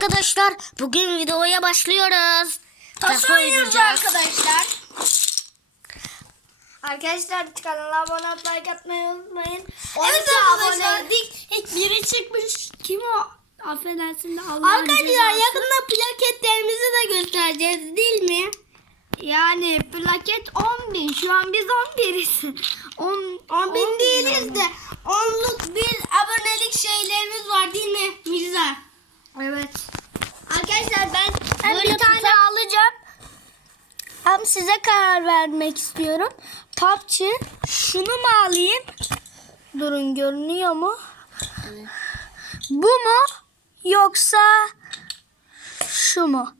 arkadaşlar. Bugün videoya başlıyoruz. Taso oynuyoruz arkadaşlar. Arkadaşlar kanala abone olup like atmayı unutmayın. Evet arkadaşlar dik biri çıkmış. Kim o? Affedersin de Allah'ın Arkadaşlar yakında plaketlerimizi de göstereceğiz değil mi? Yani plaket 10 bin. Şu an biz 11'iz. 10, 10 bin değiliz de onluk bir abonelik şeylerimiz var değil mi Mirza? Evet. Arkadaşlar ben, Ben böyle bir tane tutak- alacağım. Ama size karar vermek istiyorum. PUBG şunu mu alayım? Durun görünüyor mu? Bu mu? Yoksa şu mu?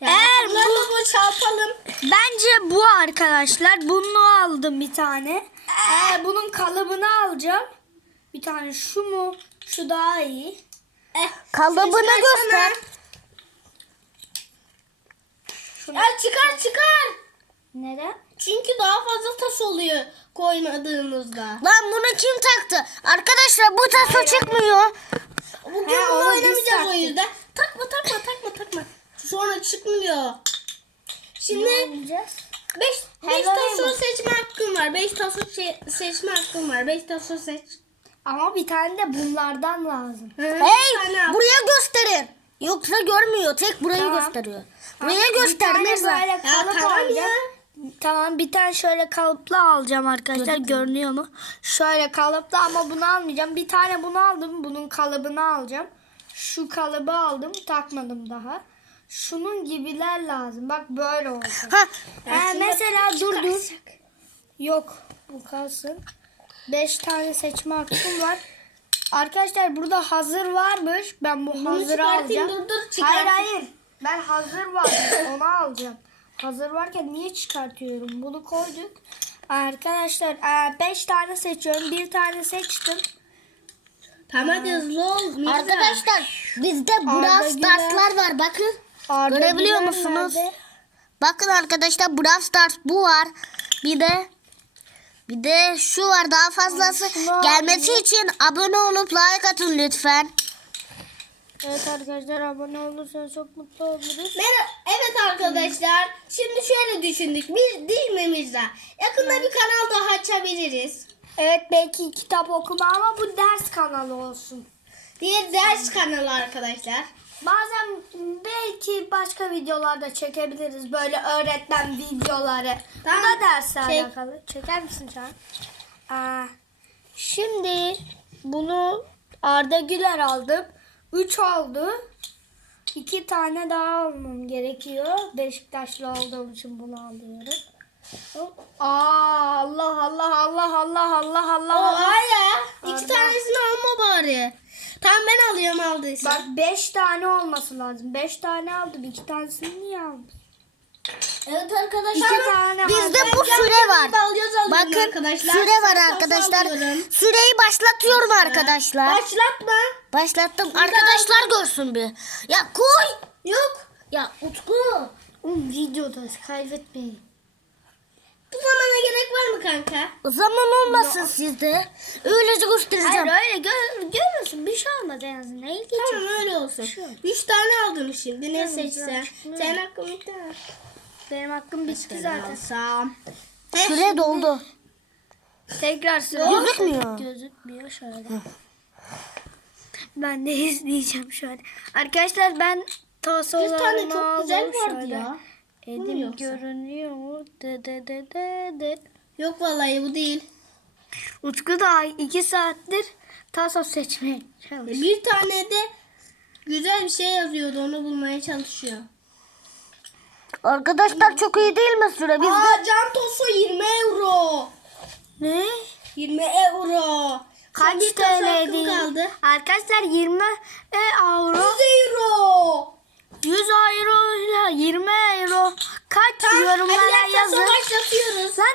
Eğer bu bu çarpalım. bence bu arkadaşlar. Bunu aldım bir tane. Eğer bunun kalıbını alacağım. Bir tane şu mu? Şu daha iyi. Eh, Kalıbını göster. Ya çıkar çıkar. Neden? Çünkü daha fazla tas oluyor koymadığımızda. Lan bunu kim taktı? Arkadaşlar bu taso çıkmıyor. Bugün He, bunu onu biz oynamayacağız o taktık. yüzden. Takma takma takma takma. Sonra çıkmıyor. Şimdi oynayacağız? 5 5 Hello taso Neighbor. seçme hakkın var. 5 taso şey, seçme hakkın var. 5 taso seç. Ama bir tane de bunlardan lazım. Hey tane al. buraya gösterin. Yoksa görmüyor. Tek burayı Tamam. gösteriyor. Buraya Bir göster tane Mirza. böyle Ya tamam ya. alacağım. Tamam bir tane şöyle kalıplı alacağım arkadaşlar. Görünüyor mu? Şöyle kalıplı ama bunu almayacağım. Bir tane bunu aldım. Bunun kalıbını alacağım. Şu kalıbı aldım. Takmadım daha. Şunun gibiler lazım. Bak böyle olacak. Ha, Ee, mesela dur dur. Yok bu kalsın. 5 tane seçme hakkım var. Arkadaşlar burada hazır varmış. Ben bu Bunu hazırı çıkartayım, alacağım. dur, dur, hayır çıkartayım. hayır. Ben hazır var. Onu alacağım. Hazır varken niye çıkartıyorum? Bunu koyduk. Arkadaşlar 5 tane seçiyorum. Bir tane seçtim. Tamam hadi hızlı ol. Mirza. Arkadaşlar bizde Arda Brawl Güler. Stars'lar var bakın. Arda Görebiliyor Güler musunuz? nerede? Bakın arkadaşlar Brawl Stars bu var. Bir de bir de şu var daha fazlası Şunu gelmesi alayım. için abone olup like atın lütfen. Evet arkadaşlar abone olursanız çok mutlu oluruz. Merhaba. Evet arkadaşlar. Şimdi şöyle düşündük. Biz değil mi Mirza? Yakında bir kanal daha açabiliriz. Evet belki kitap okuma ama bu ders kanalı olsun. Diğer ders kanalı arkadaşlar. Bazen belki başka videolarda çekebiliriz. Böyle öğretmen videoları. Tamam, Bu da dersle çek. alakalı. Çeker misin Can? Aa, şimdi bunu Arda Güler aldım. 3 oldu. 2 tane daha almam gerekiyor. Beşiktaşlı olduğum için bunu alıyorum. Aa Allah Allah Allah Allah Allah Allah. Oha ya. İki tanesini alma bari. Tamam ben alıyorum aldıysan. Bak 5 tane olması lazım. 5 tane aldım. 2 tanesini niye aldım? Evet arkadaşlar. İki tane Bizde aldım. bu süre var. Alıyoruz, alıyorum Bakın arkadaşlar. süre var arkadaşlar. Süreyi başlatıyorum arkadaşlar. Başlatma. Başlattım. Arkadaşlar görsün bir. Ya koy. Yok. Ya Utku. Videoda kaybetmeyin. Bu zamana gerek var mı kanka? Zaman olmasın sizde. Öylece göstereceğim. Hayır öyle gör, görüyorsun bir şey olmadı en azından. Geçiyor. Tamam öyle olsun. Şu. Üç tane aldım şimdi. Ne seçsen? güzel. Sen hakkın bitti mi? Benim hakkım bitti zaten. Alsam. Süre doldu. Tekrar süre. Gözükmüyor. Gözükmüyor şöyle. Ben de izleyeceğim şöyle. Arkadaşlar ben Bir tasolarımı tane çok güzel aldım vardı şöyle. ya. Elim yoksa? görünüyor mu? De de de de de. Yok vallahi bu değil. Utku da iki saattir taso seçmeye çalışıyor. Bir tane de güzel bir şey yazıyordu. Onu bulmaya çalışıyor. Arkadaşlar çok iyi değil mi süre? Biz Aa can tosu 20 euro. Ne? 20 euro. Kaç Bir tosu TL hakkım değil? kaldı. Arkadaşlar 20 euro. 100 euro. 100 euro ile 20 euro. Kaç Tamam, yorumlara yazın. Lan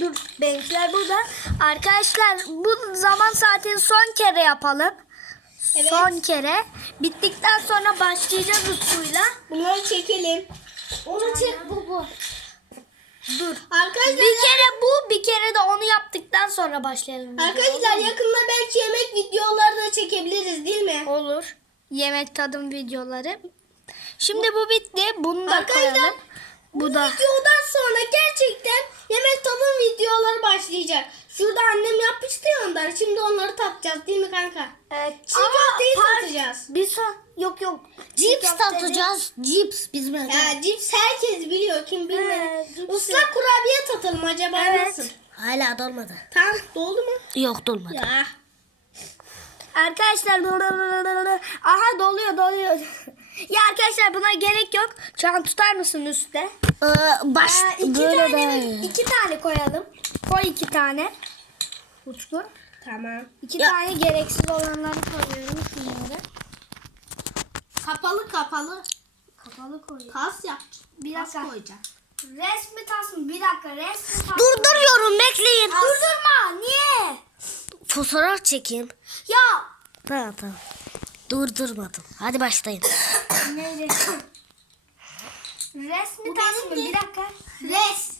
dur benimkiler burada. Arkadaşlar bu zaman saatini son kere yapalım. Evet. Son kere. Bittikten sonra başlayacağız Utku'yla. Bunları çekelim. Onu çek bu bu. Dur. Arkadaşlar Bir kere bu bir kere de onu yaptıktan sonra başlayalım. Arkadaşlar yakında belki yemek videoları da çekebiliriz değil mi? Olur. yemek tadım videoları. Şimdi bu bitti. Bunu da Arkadaşlar, koyalım. Bu da Videodan sonra gerçekten yemek tadım videoları başlayacak. Şurada annem yapmıştı ya onları. Şimdi onları tatacağız değil mi kanka? Evet. Çiğ köfteyi tatacağız. Bir son yok yok. Cips tatacağız. Cips bizim evde. Ya cips herkes biliyor kim bilmedi. Cips Islak kurabiye tatalım acaba Evet. nasıl? Hala dolmadı. Tamam doldu mu? Yok dolmadı. Ya. Arkadaşlar aha doluyor doluyor. ya arkadaşlar buna gerek yok. Çan tutar mısın üstte? Ee, baş Aa, iki böyle tane mi- iki tane koyalım. Koy iki tane. Utku. Tamam. İki Ya- tane gereksiz olanları koyuyorum şunları. Kapalı kapalı. Kapalı koyuyorum. Tas yap. Bir Tas dakika. koyacağım. Resmi tas mı? Bir dakika resmi tas. Durduruyorum bekleyin. Durdurma. Niye? Fotoğraf çekeyim. Ya. Tamam tamam. Durdurmadım. Hadi başlayın. Ne resmi? Resmi tas mı? Bir dakika. Res.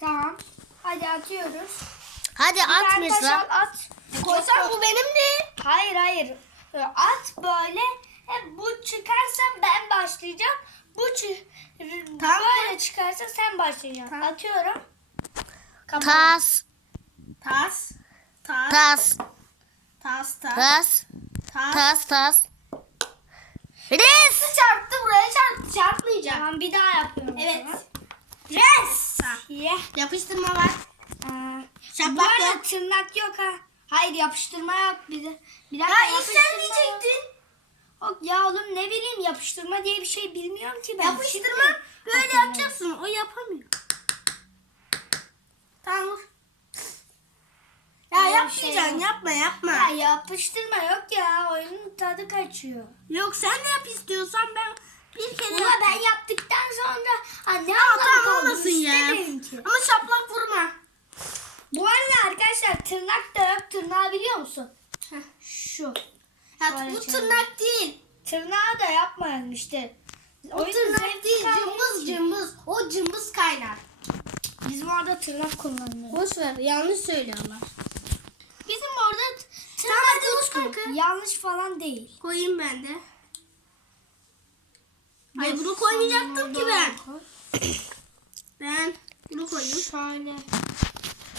Tamam. Hadi atıyoruz. Hadi Bir at tane taş al, at. Koysan bu benimdi. Hayır hayır. Ee, At böyle. Hep bu çıkarsa ben başlayacağım. Bu çı- Tamam. böyle çıkarsa sen başlayacaksın. Atıyorum. Kapalı. Tas. Tas. Tas. Tas. Tas. Tas. Tas. Tas. Tas. Res. Çarptı buraya çarptı. Çarpmayacak. Tamam bir daha yapıyorum. Evet. Res. Yeah. Yapıştırma var. Aa, bu Şaplak arada yok. tırnak yok ha. Hayır yapıştırma yok bir de. Bir dakika, Ya ilk sen diyecektin. yok. Ya oğlum ne bileyim yapıştırma diye bir şey bilmiyorum ki ben. Yapıştırma. Şimdi- Böyle yapacaksın. O yapamıyor. Tamam. Ya yapmayacaksın. şey yapma yapma. Ya yapıştırma yok ya. Oyunun tadı kaçıyor. Yok sen de yap istiyorsan ben bir kere Ama ben yaptıktan sonra ha, ne Aa, anlamı tamam kaldı? olmasın ya. Ama şaplak vurma. Bu arada arkadaşlar tırnak da yok. Tırnağı biliyor musun? Şu. Ya Böyle bu tırnak değil. Tırnağı da yapmayalım işte. O Oyunun tırnak değil. Cımbız cımbız. O cımbız kaynar. Bizim orada tırnak kullanıyoruz. Boş ver. Yanlış söylüyorlar. Bizim orada tırnak kanka. yanlış falan değil. Koyayım ben de. Hayır bunu koymayacaktım ki ben. Ben bunu koyayım. Şöyle.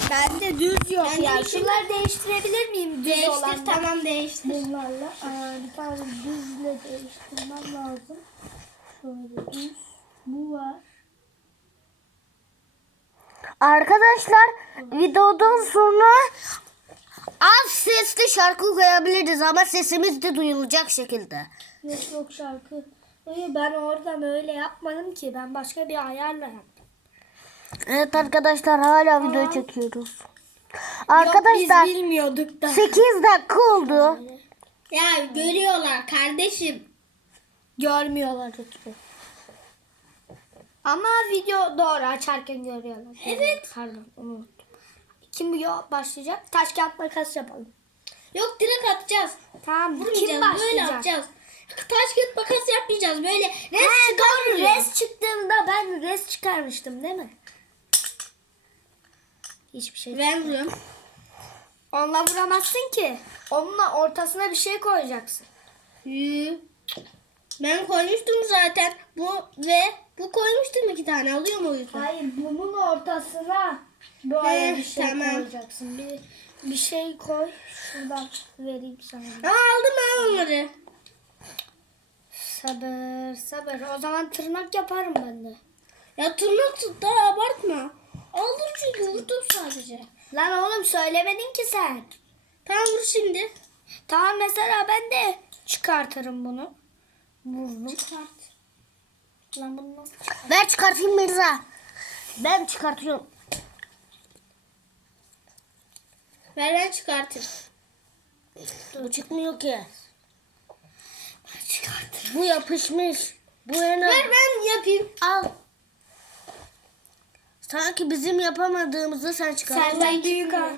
Bende düz yok Ben ya. de Şunları değiştirebilir miyim düz Değiştir olanları? tamam değiştir. Bunlarla bir tane düzle değiştirmem lazım. Şöyle düz. Bu var. Arkadaşlar videodan sonra az sesli şarkı koyabiliriz ama sesimiz de duyulacak şekilde. Yok yok şarkı. Ben oradan öyle yapmadım ki. Ben başka bir ayarla yaptım. Evet arkadaşlar hala video çekiyoruz. Arkadaşlar Yok, biz bilmiyorduk da. 8 dakika oldu. Ya görüyorlar kardeşim. Görmüyorlar lütfen. Ama video doğru açarken görüyorlar. Evet. Pardon unuttum. Kim bu başlayacak? Taş kağıt makas yapalım. Yok direkt atacağız. Tamam kim Vurmayacağız böyle başlayacak? atacağız. Taş kağıt makas yapmayacağız böyle. Res doğru çıkarmıyor. res çıktığında ben res çıkarmıştım değil mi? Hiçbir şey. Ben vuruyorum. Onunla vuramazsın ki. Onunla ortasına bir şey koyacaksın. Yü. Ben koymuştum zaten. Bu ve bu koymuştum iki tane. Alıyor mu o yüzden? Hayır bunun ortasına böyle He, bir şey tamam. koyacaksın. Bir, bir şey koy. Şuradan vereyim sana. Aa, aldım ben onları. Sabır sabır. O zaman tırnak yaparım ben de. Ya tırnak tut daha abartma. Aldım çünkü vurdum sadece. Lan oğlum söylemedin ki sen. Tamam vur şimdi. Tamam mesela ben de çıkartırım bunu. Vururum. Çıkart. Lan bunu nasıl çıkart? Ver çıkartayım Mirza. Ben çıkartıyorum. Ver ben çıkartayım. Bu çıkmıyor ki. Çıkartırım. Bu yapışmış. Bu en Ver ben yapayım. Al. Sanki bizim yapamadığımızı sen çıkart. Senden büyük ha.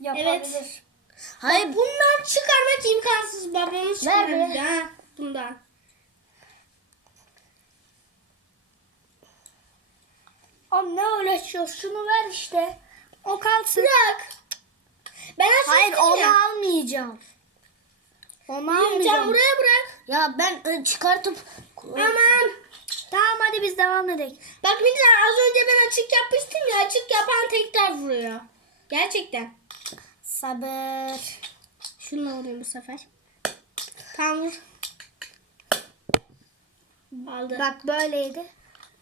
Yapabilir. Evet. Hayır Hayır bundan çıkarmak imkansız. Çıkarır. be. Ha, bundan. Oğlum ne uğraşıyorsun? Şunu ver işte. O kalsın. Bırak. Ben Hayır onu ya. almayacağım. Onu Sen almayacağım. buraya bırak. Ya ben e, çıkartıp Aman. Tamam hadi biz devam edelim. Bak Mirza az önce ben açık yapmıştım ya açık yapan tekrar vuruyor. Gerçekten. Sabır. Şununla vurayım bu sefer. Tamam vur. Aldı. Bak böyleydi.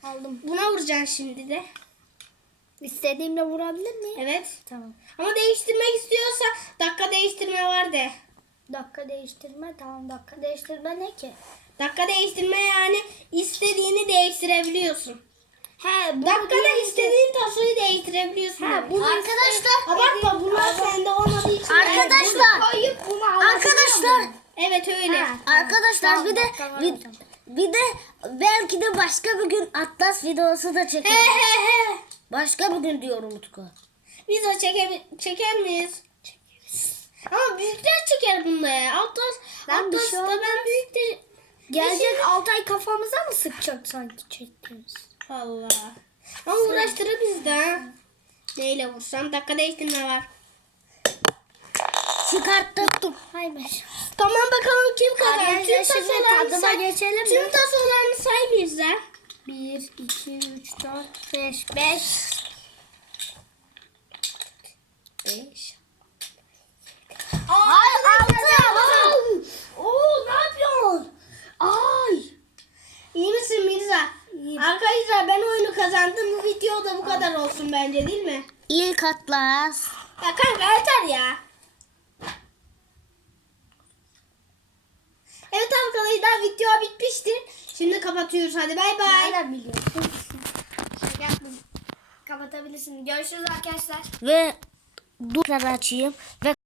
Aldım. Buna vuracaksın şimdi de. İstediğimde vurabilir miyim? Evet. Tamam. Ama değiştirmek istiyorsa dakika değiştirme var de. Dakika değiştirme. Tamam dakika değiştirme ne ki? Dakika değiştirme yani istediğini değiştirebiliyorsun. He bu Dakikada istediğin tasoyu değiştirebiliyorsun. Ha, demek. bunu Arkadaşlar Abartma bunlar sende olmadığı için. Arkadaşlar koyup bunu arkadaşlar? Evet öyle. Ha. arkadaşlar Tamam, bir de bir, bir de belki de başka bir gün Atlas videosu da He çekeriz. he he. Başka bir gün diyorum Utku. Biz o çeker, çeker miyiz? Ama büyükler çeker bunda ya. Lan bir şey olmaz. ben büyük de... Gelecek Altay kafamıza mı sıkacak sanki çektiğimiz? Allah. Ama uğraştırır bizde ha. Neyle vursam dakika değiştirme var. Çıkarttım. Hay be. Tamam bakalım kim kazandı. Tüm tasolarını say. geçelim? Tüm tasolarını say bize. 1, 2, 3, 4, 5, 5. 5. Ay altı. Oo ne yapıyorsun? Ay. İyi misin Mirza? İyiyim. Arkadaşlar ben oyunu kazandım. Bu video da bu kadar olsun bence değil mi? İlk Atlas. Ya kanka yeter ya. Evet arkadaşlar video bitmiştir. Şimdi kapatıyoruz. Hadi bay bay. Nereden biliyorsun? Şaka yaptım. Kapatabilirsin. Görüşürüz arkadaşlar. Ve dur açayım ve